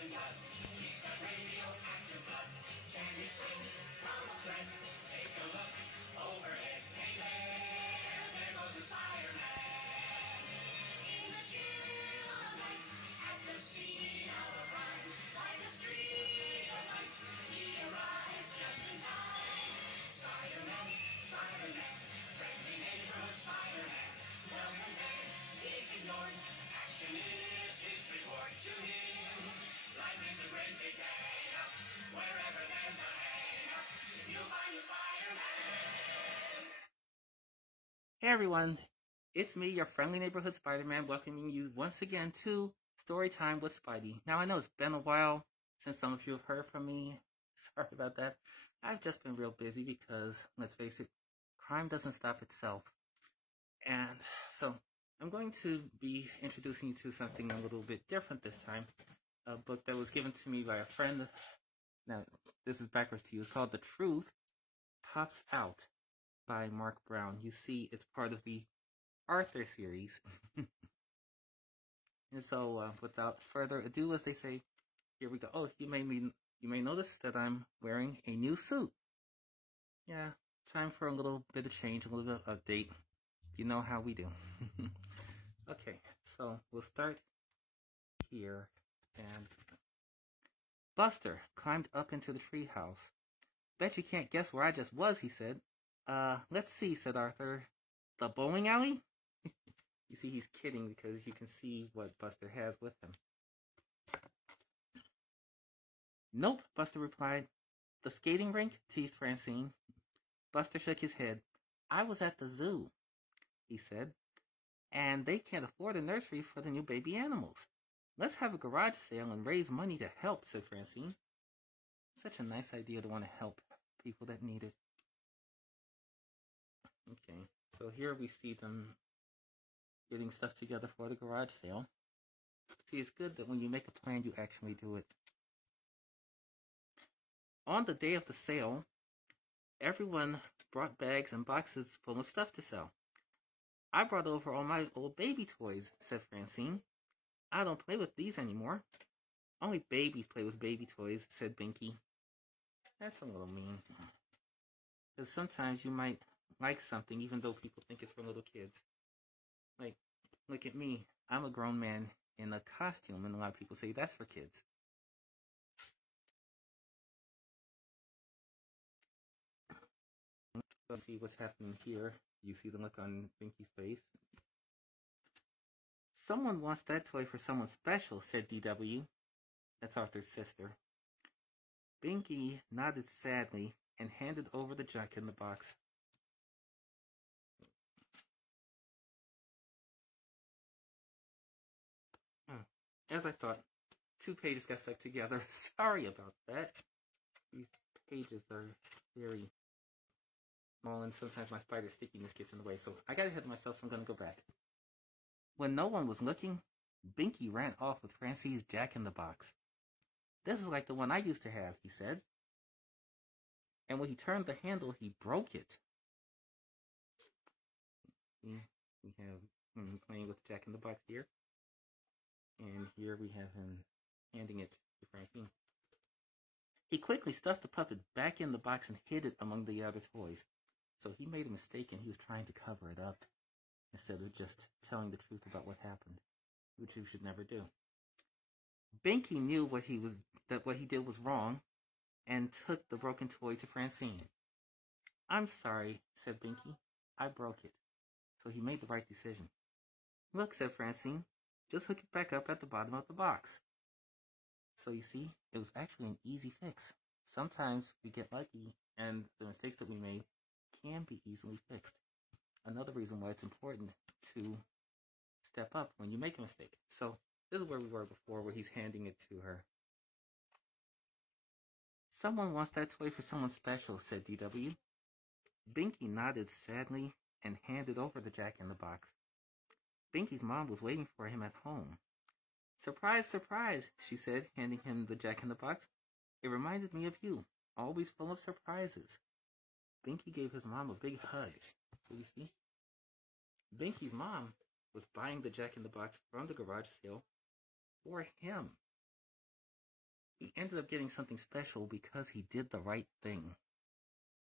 and blood. He's got radioactive blood. Can he swing from a thread? Take a look overhead. Hey there goes the Spider-Man. In the chill of night, at the scene of a crime, like a streak of light, he arrives just in time. Spider-Man, Spider-Man, friendly neighborhood Spider-Man. Welcome back, he's ignored. Action is his reward to him. Life is a great big hang up. Wherever there's a hang up, you'll find a Spider-Man. Hey everyone, it's me, your friendly neighborhood Spider-Man, welcoming you once again to Storytime with Spidey. Now I know it's been a while since some of you have heard from me. Sorry about that. I've just been real busy because, let's face it, crime doesn't stop itself. And so I'm going to be introducing you to something a little bit different this time. A book that was given to me by a friend. Now, this is backwards to you. It's called The Truth Pops Out by Mark Brown. You see, it's part of the Arthur series. And so, without further ado, as they say, here we go. Oh, you may notice that I'm wearing a new suit. Yeah, time for a little bit of change, a little bit of update. You know how we do. Okay, so we'll start here. And Buster climbed up into the treehouse. Bet you can't guess where I just was, he said. Let's see, said Arthur. The bowling alley? You see, he's kidding because you can see what Buster has with him. Nope, Buster replied. The skating rink? Teased Francine. Buster shook his head. I was at the zoo, he said. And they can't afford a nursery for the new baby animals. Let's have a garage sale and raise money to help, said Francine. Such a nice idea to want to help people that need it. Okay, so here we see them getting stuff together for the garage sale. See, it's good that when you make a plan, you actually do it. On the day of the sale, everyone brought bags and boxes full of stuff to sell. I brought over all my old baby toys, said Francine. I don't play with these anymore. Only babies play with baby toys, said Binky. That's a little mean. Because sometimes you might like something even though people think it's for little kids. Like, look at me. I'm a grown man in a costume, and a lot of people say that's for kids. Let's see what's happening here. You see the look on Binky's face. Someone wants that toy for someone special, said DW. That's Arthur's sister. Binky nodded sadly and handed over the junk in the box. As I thought, 2 pages got stuck together. Sorry about that. These pages are very small, and sometimes my spider stickiness gets in the way. So I got ahead of myself, so I'm going to go back. When no one was looking, Binky ran off with Francine's Jack-in-the-Box. This is like the one I used to have, he said. And when he turned the handle, he broke it. We have him playing with Jack-in-the-Box here. And here we have him handing it to Francine. He quickly stuffed the puppet back in the box and hid it among the other toys. So he made a mistake and he was trying to cover it up instead of just telling the truth about what happened, which you should never do. Binky knew what he did was wrong and took the broken toy to Francine. I'm sorry, said Binky. I broke it. So he made the right decision. Look, said Francine. Just hook it back up at the bottom of the box. So you see, it was actually an easy fix. Sometimes we get lucky and the mistakes that we made can be easily fixed. Another reason why it's important to step up when you make a mistake. So this is where we were before, where he's handing it to her. Someone wants that toy for someone special, said DW. Binky nodded sadly and handed over the Jack-in-the-Box. Binky's mom was waiting for him at home. Surprise, surprise, she said, handing him the Jack-in-the-Box. It reminded me of you, always full of surprises. Binky gave his mom a big hug. So you see, Binky's mom was buying the Jack-in-the-Box from the garage sale for him. he ended up getting something special because he did the right thing,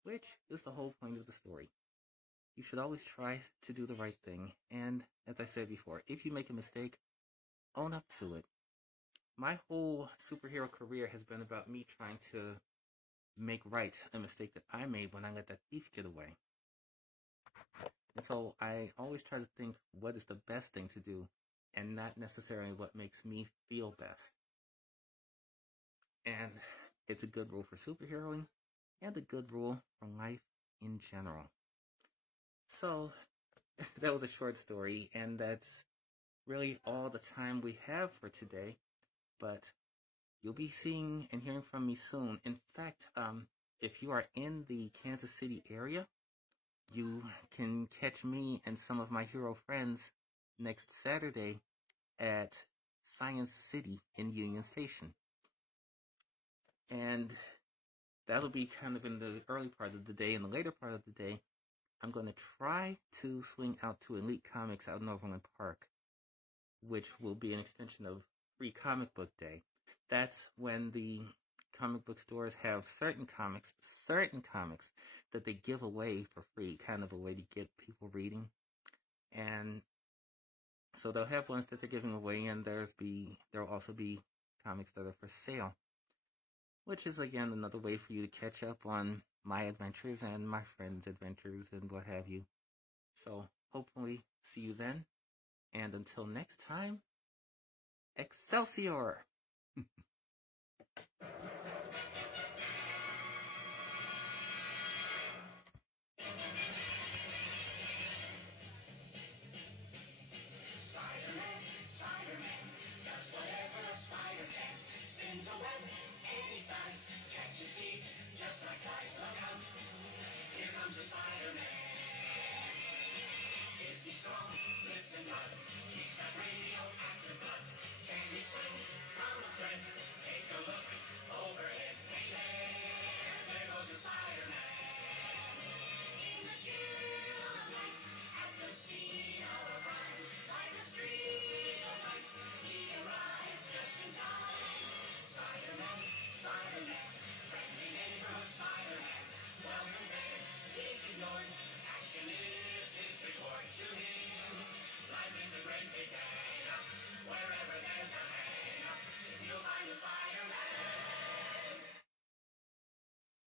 which is the whole point of the story. You should always try to do the right thing, and as I said before, if you make a mistake, own up to it. My whole superhero career has been about me trying to make right a mistake that I made when I let that thief get away. And so I always try to think what is the best thing to do and not necessarily what makes me feel best. And it's a good rule for superheroing and a good rule for life in general. So that was a short story, and that's really all the time we have for today. But you'll be seeing and hearing from me soon. In fact, if you are in the Kansas City area, you can catch me and some of my hero friends next Saturday at Science City in Union Station. And that'll be kind of in the early part of the day. In the later part of the day, I'm going to try to swing out to Elite Comics out in Overland Park, which will be an extension of Free Comic Book Day. That's when the comic book stores have certain comics that they give away for free, kind of a way to get people reading. And so they'll have ones that they're giving away, and there'll also be comics that are for sale, which is again another way for you to catch up on my adventures and my friends' adventures and what have you. So hopefully see you then, and until next time, Excelsior!